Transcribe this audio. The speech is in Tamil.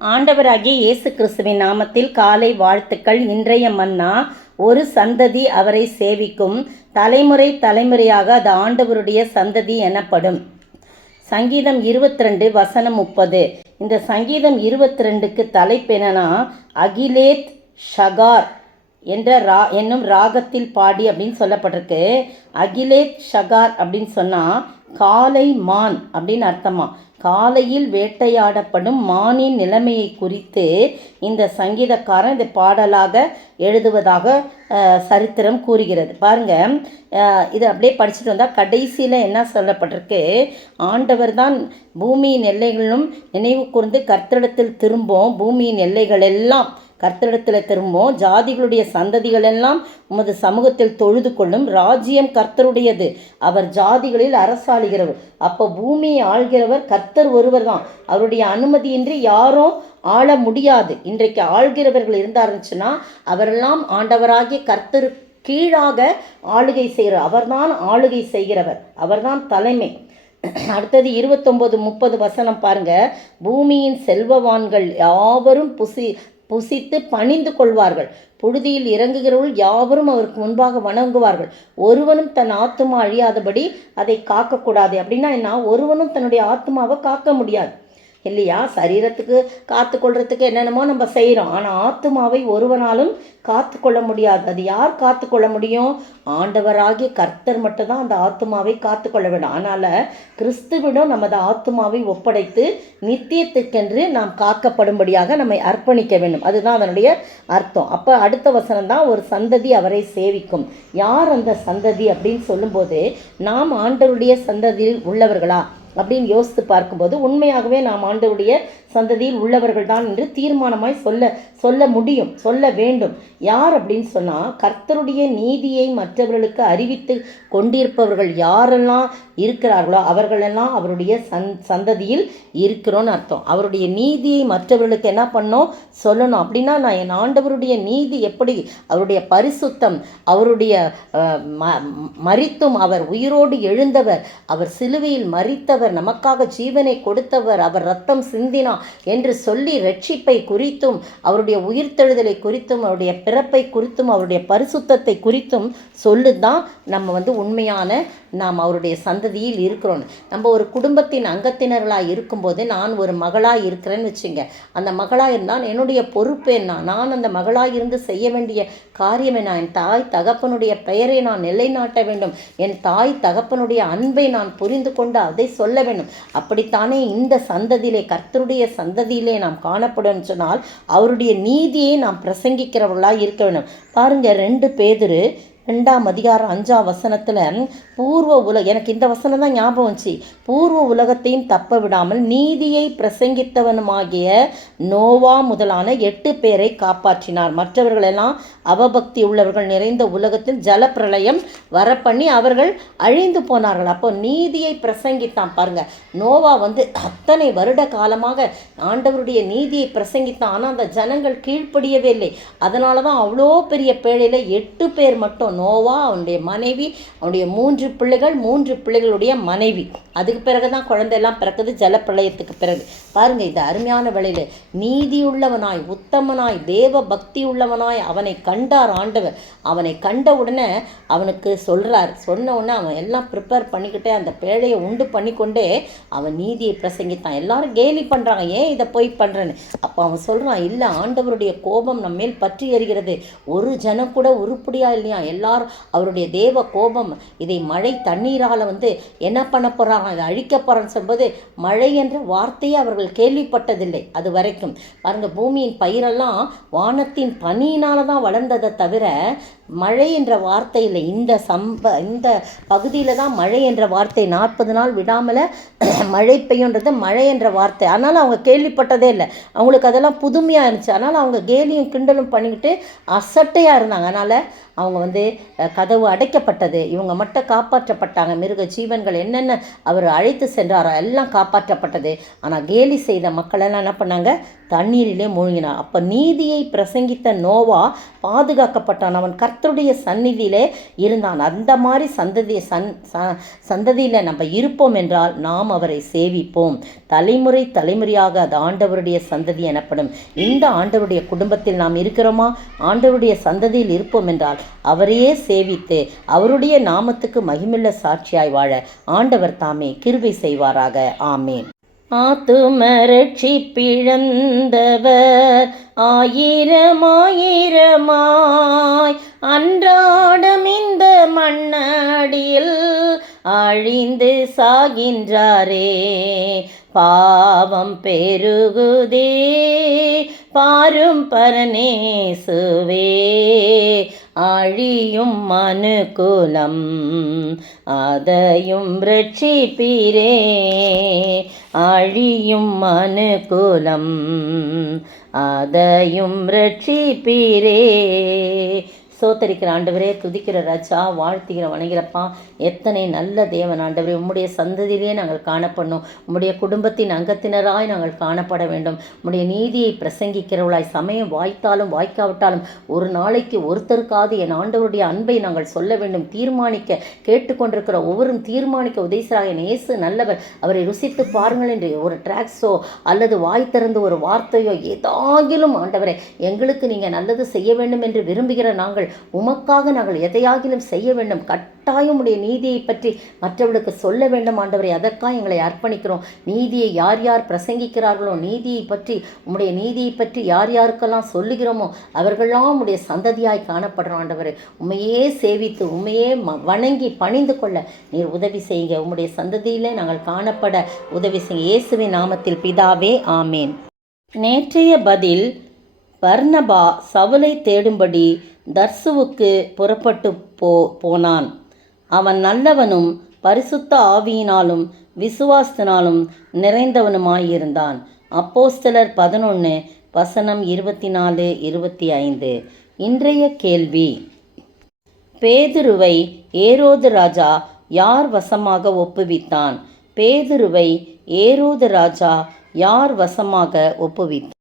ஆண்டவராகிய இயேசு கிறிஸ்துவின் நாமத்தில் காலை வாழ்த்துக்கள். இன்றைய மன்னா, ஒரு சந்ததி அவரை சேவிக்கும், தலைமுறை தலைமுறையாக அது ஆண்டவருடைய சந்ததி எனப்படும். சங்கீதம் 22 வசனம் 30. இந்த சங்கீதம் 22க்கு தலைப்பு என்னன்னா, அகிலேத் ஷகார் என்னும் ராகத்தில் பாடி அப்படின்னு சொல்லப்பட்டிருக்கு. அகிலேத் ஷகார் அப்படின்னு சொன்னால் காலை மான் அப்படின்னு அர்த்தமா. காலையில் வேட்டையாடப்படும் மானின் நிலைமையை குறித்து இந்த சங்கீதக்காரன் இந்த பாடலாக எழுதுவதாக சரித்திரம் கூறுகிறது. பாருங்கள், இது அப்படியே படிச்சுட்டு வந்தால் கடைசியில் என்ன சொல்லப்பட்டிருக்கு, ஆண்டவர் தான் பூமியின் எல்லைகளிலும் நினைவு கூர்ந்து கர்த்தரிடத்தில் திரும்பும், பூமியின் எல்லைகள் எல்லாம் கர்த்தரிடத்தில் திரும்பும், ஜாதிகளுடைய சந்ததிகள் எல்லாம் உமது சமூகத்தில் தொழுது கொள்ளும், ராஜ்யம் கர்த்தருடையது, அவர் ஜாதிகளில் அரசாளுகிறவர். அப்போ பூமியை ஆள்கிறவர் கர்த்தர் ஒருவர் தான். அவருடைய அனுமதியின்றி யாரும் ஆள முடியாது. இன்றைக்கு ஆள்கிறவர்கள் இருந்தாருச்சுன்னா அவரெல்லாம் ஆண்டவராகிய கர்த்தர் கீழாக ஆளுகை செய்கிறவர். அவர்தான் ஆளுகை செய்கிறவர், அவர்தான் தலைமை. அடுத்தது 29-30 வசனம் பாருங்க. பூமியின் செல்வவான்கள் யாவரும் புசித்து பணிந்து கொள்வார்கள், புழுதியில் இறங்குகிறவர்கள் யாவரும் அவருக்கு முன்பாக வணங்குவார்கள், ஒருவனும் தன் ஆத்துமா அழியாதபடி அதை காக்கக்கூடாது. அப்படின்னா என்ன, ஒருவனும் தன்னுடைய ஆத்மாவை காக்க முடியாது இல்லையா. சரீரத்துக்கு காத்து கொள்றதுக்கு என்னென்னமோ நம்ம செய்கிறோம், ஆனால் ஆத்மாவை ஒருவனாலும் காத்து கொள்ள முடியாது. அது யார் காத்து கொள்ள முடியும்? ஆண்டவராகிய கர்த்தர் மட்டும்தான் அந்த ஆத்மாவை காத்து கொள்ள வேண்டும். அதனால் கிறிஸ்துவிடம் நமது ஆத்மாவை ஒப்படைத்து நித்தியத்துக்கென்று நாம் காக்கப்படும்படியாக நம்மை அர்ப்பணிக்க வேண்டும். அதுதான் அதனுடைய அர்த்தம். அப்போ அடுத்த வசனம் தான், ஒரு சந்ததி அவரை சேவிக்கும். யார் அந்த சந்ததி அப்படின்னு சொல்லும்போது, நாம் ஆண்டவருடைய சந்ததியில் உள்ளவர்களா அப்படின்னு யோசித்து பார்க்கும்போது உண்மையாகவே நாம் ஆண்டவருடைய சந்ததியில் உள்ளவர்கள் தான் என்று தீர்மானமாய் சொல்ல முடியும், சொல்ல வேண்டும். யார் அப்படின்னு சொன்னால், கர்த்தருடைய நீதியை மற்றவர்களுக்கு அறிவித்து கொண்டிருப்பவர்கள் யாரெல்லாம் இருக்கிறார்களோ அவர்களெல்லாம் அவருடைய சந்ததியில் இருக்கிறோன்னு அர்த்தம். அவருடைய நீதியை மற்றவர்களுக்கு என்ன பண்ணோம், சொல்லணும். அப்படின்னா நான் என் ஆண்டவருடைய நீதி எப்படி, அவருடைய பரிசுத்தம், அவருடைய மரித்தும் அவர் உயிரோடு எழுந்தவர், அவர் சிலுவையில் மரித்தவர், நமக்காக ஜீவனை கொடுத்தவர், அவர் ரத்தம் சிந்தினார் என்று சொல்லி ரட்சிப்பை குறித்தும், அவருடைய உயிர்த்தெழுதலை குறித்தும், அவருடைய பிறப்பை குறித்தும், அவருடைய பரிசுத்தத்தை குறித்தும் சொல்லுதான் நம்ம உண்மையான நாம் அவருடைய சந்ததியில் இருக்கிறோம். நம்ம ஒரு குடும்பத்தின் அங்கத்தினர்களாக இருக்கும்போது, நான் ஒரு மகளாக இருக்கிறேன்னு வச்சுங்க, அந்த மகளாக இருந்தால் என்னுடைய பொறுப்பு என்ன, நான் அந்த மகளாக இருந்து செய்ய வேண்டிய காரியம் என்ன, என் தாய் தகப்பனுடைய பெயரை நான் நிலைநாட்ட வேண்டும், என் தாய் தகப்பனுடைய அன்பை நான் புரிந்து கொண்டு அதை சொல்ல வேண்டும். அப்படித்தானே இந்த சந்ததியிலே, கர்த்தருடைய சந்ததியிலே நாம் காணப்படும் சொன்னால் அவருடைய நீதியை நாம் பிரசங்கிக்கிறவர்களாக இருக்க வேண்டும். பாருங்க, 2 பேதுரு 2ஆம் அதிகாரம் 5ஆம் வசனத்தில், எனக்கு இந்த வசனம் தான் ஞாபகம் வந்துச்சு. பூர்வ உலகத்தையும் தப்ப விடாமல் நீதியை பிரசங்கித்தவனுமாகிய நோவா முதலான 8 பேரை காப்பாற்றினார். மற்றவர்களெல்லாம் அவபக்தி உள்ளவர்கள் நிறைந்த உலகத்தில் ஜலப்பிரளயம் வரப்பண்ணி அவர்கள் அழிந்து போனார்கள். அப்போ நீதியை பிரசங்கித்தான். பாருங்க, நோவா அத்தனை வருட காலமாக ஆண்டவருடைய நீதியை பிரசங்கித்தான். ஆனால் அந்த ஜனங்கள் கீழ்ப்படியவே இல்லை. அதனால தான் அவ்வளோ பெரிய பேழையில் 8 பேர் மட்டும், நோவா, அவனுடைய மனைவி, அவனுடைய 3 பிள்ளைகள், 3 பிள்ளைகளுடைய மனைவி, அதுக்கு பிறகு தான் குழந்தையெல்லாம் பிறக்குது ஜலப்பிரளயத்துக்கு பிறகு. பாருங்க, இது அருமையான வேளையில் நீதியுள்ளவனாய், உத்தமனாய், தேவ பக்தி உள்ளவனாய் அவனை கண்டார் ஆண்டவர். அவனை கண்ட உடனே அவனுக்கு சொன்ன உடனே அவன் எல்லாம் ப்ரிப்பேர் பண்ணிக்கிட்டே அந்த பேழையை உண்டு பண்ணிக்கொண்டே அவன் நீதியை பிரசங்கித்தான். எல்லாரும் கேலி பண்ணுறாங்க, ஏன் இதை போய் பண்ணுறேன்னு. அப்போ அவன் சொல்கிறான், இல்லை, ஆண்டவருடைய கோபம் நம்ம மேல் பற்றி எறிகிறது, ஒரு ஜனம் கூட உருப்படியா இல்லையா, எல்லாரும் அவருடைய தேவ கோபம், இதை மழை தண்ணீரால் என்ன பண்ண போகிறாங்க, அதை அழிக்க போகிறான்னு சொல்லும்போது மழை என்ற வார்த்தையை அவர்கள் கேள்விப்பட்டதில்லை அது வரைக்கும். பாருங்க, பூமியின் பயிரெல்லாம் வானத்தின் பனியினால தான் வளர்ந்ததை தவிர மழை என்ற வார்த்தை இல்லை. இந்த பகுதியில் தான் மழை என்ற வார்த்தை 40 நாள் விடாமல் மழை பெய்யுன்றது மழை என்ற வார்த்தை. அதனால் அவங்க கேள்விப்பட்டதே இல்லை, அவங்களுக்கு அதெல்லாம் புதுமையாக இருந்துச்சு. அதனால் அவங்க கேலியும் கிண்டலும் பண்ணிக்கிட்டு அசட்டையாக இருந்தாங்க. அதனால் அவங்க வந்து கதவு அடைக்கப்பட்டது, இவங்க மட்டும் காப்பாற்றப்பட்டாங்க. மிருக ஜீவன்கள் என்னென்ன அவர் அழைத்து சென்றாரோ எல்லாம் காப்பாற்றப்பட்டது. ஆனால் கேலி செய்த மக்கள் எல்லாம் என்ன பண்ணாங்க? தண்ணீரிலே மூழ்கினார். அப்போ நீதியை பிரசங்கித்த நோவா பாதுகாக்கப்பட்டான். அவன் கர்த்தருடைய சந்நிதியிலே இருந்தான். அந்த மாதிரி சந்ததியில் நம்ம இருப்போம் என்றால் நாம் அவரை சேவிப்போம். தலைமுறை தலைமுறையாக அது ஆண்டவருடைய சந்ததி எனப்படும். இந்த ஆண்டவருடைய குடும்பத்தில் நாம் இருக்கிறோமா? ஆண்டவருடைய சந்ததியில் இருப்போம் என்றால் அவரையே சேவித்து அவருடைய நாமத்துக்கு மகிமுள்ள சாட்சியாய் வாழ ஆண்டவர் தாமே கிருபை செய்வாராக. ஆமேன். ஆத்தும ரட்சிப்பிழந்தவர் ஆயிரமாயிரமாய் அன்றாடம் இந்த மண்ணடியில் அழிந்து சாகின்றாரே. பாவம் பெருகுதே பாரும் பரநேசுவே, அழியும் மனுக்குலம் அதையும் ரட்சிப்பீரே. அழியும் மனுக்குலம் அதையும் ரட்சிப்பீரே. சோத்தரிக்கிற ஆண்டவரே, துதிக்கிற ராஜா, வாழ்த்துகிற வணங்கிறப்பா. எத்தனை நல்ல தேவன் ஆண்டவரே. உம்முடைய சந்ததியிலே நாங்கள் காணப்படணும். உம்முடைய குடும்பத்தின் அங்கத்தினராய் நாங்கள் காணப்பட வேண்டும். உம்முடைய நீதியை பிரசங்கிக்கிறவளாய் சமயம் வாய்த்தாலும் வாய்க்காவிட்டாலும் ஒரு நாளைக்கு ஒருத்தருக்காவது என் ஆண்டவருடைய அன்பை நாங்கள் சொல்ல வேண்டும். தீர்மானிக்க கேட்டுக்கொண்டிருக்கிற ஒவ்வொரும் தீர்மானிக்க உதேசராக என் இயேசு நல்லவர், அவரை ருசித்து பாருங்கள் என்று ஒரு ட்ராக்ஸோ அல்லது வாய் திறந்து ஒரு வார்த்தையோ ஏதாகிலும் ஆண்டவரே எங்களுக்கு நீங்கள் நல்லது செய்ய வேண்டும் என்று விரும்புகிற நாங்கள் உமக்காக நாங்கள் எதையாகிலும் செய்ய வேண்டும். கட்டாயம் உடைய நீதியை பற்றி மற்றவர்களுக்கு சொல்ல வேண்டும் ஆண்டவரே. அதற்காக எங்களை அர்ப்பணிக்கிறோம். நீதியை யார் யார் பிரசங்கிக்கிறார்களோ, நீதியை பற்றி உம்முடைய நீதியை பற்றி யார் யாருக்கெல்லாம் சொல்லுகிறோமோ அவர்களெல்லாம் உடைய சந்ததியாய் காணப்படுறோம் ஆண்டவரே. உண்மையே சேவித்து உண்மையே வணங்கி பணிந்து கொள்ள நீர் உதவி செய்யுங்க. உம்முடைய சந்ததியிலே நாங்கள் காணப்பட உதவி செய்யுங்க. இயேசுவின் நாமத்தில் பிதாவே, ஆமேன். நேற்றைய பதில், பர்னபா சவுலை தேடும்படி தர்சுவுக்கு புறப்பட்டு போனான். அவன் நல்லவனும் பரிசுத்த ஆவியினாலும் விசுவாசத்தினாலும் நிறைந்தவனுமாயிருந்தான். அப்போஸ்தலர் 11:24-25. இன்றைய கேள்வி, பேதுருவை ஏரோது ராஜா யார் வசமாக ஒப்புவித்தான்? பேதுருவை ஏரோது ராஜா யார் வசமாக ஒப்புவித்தான்?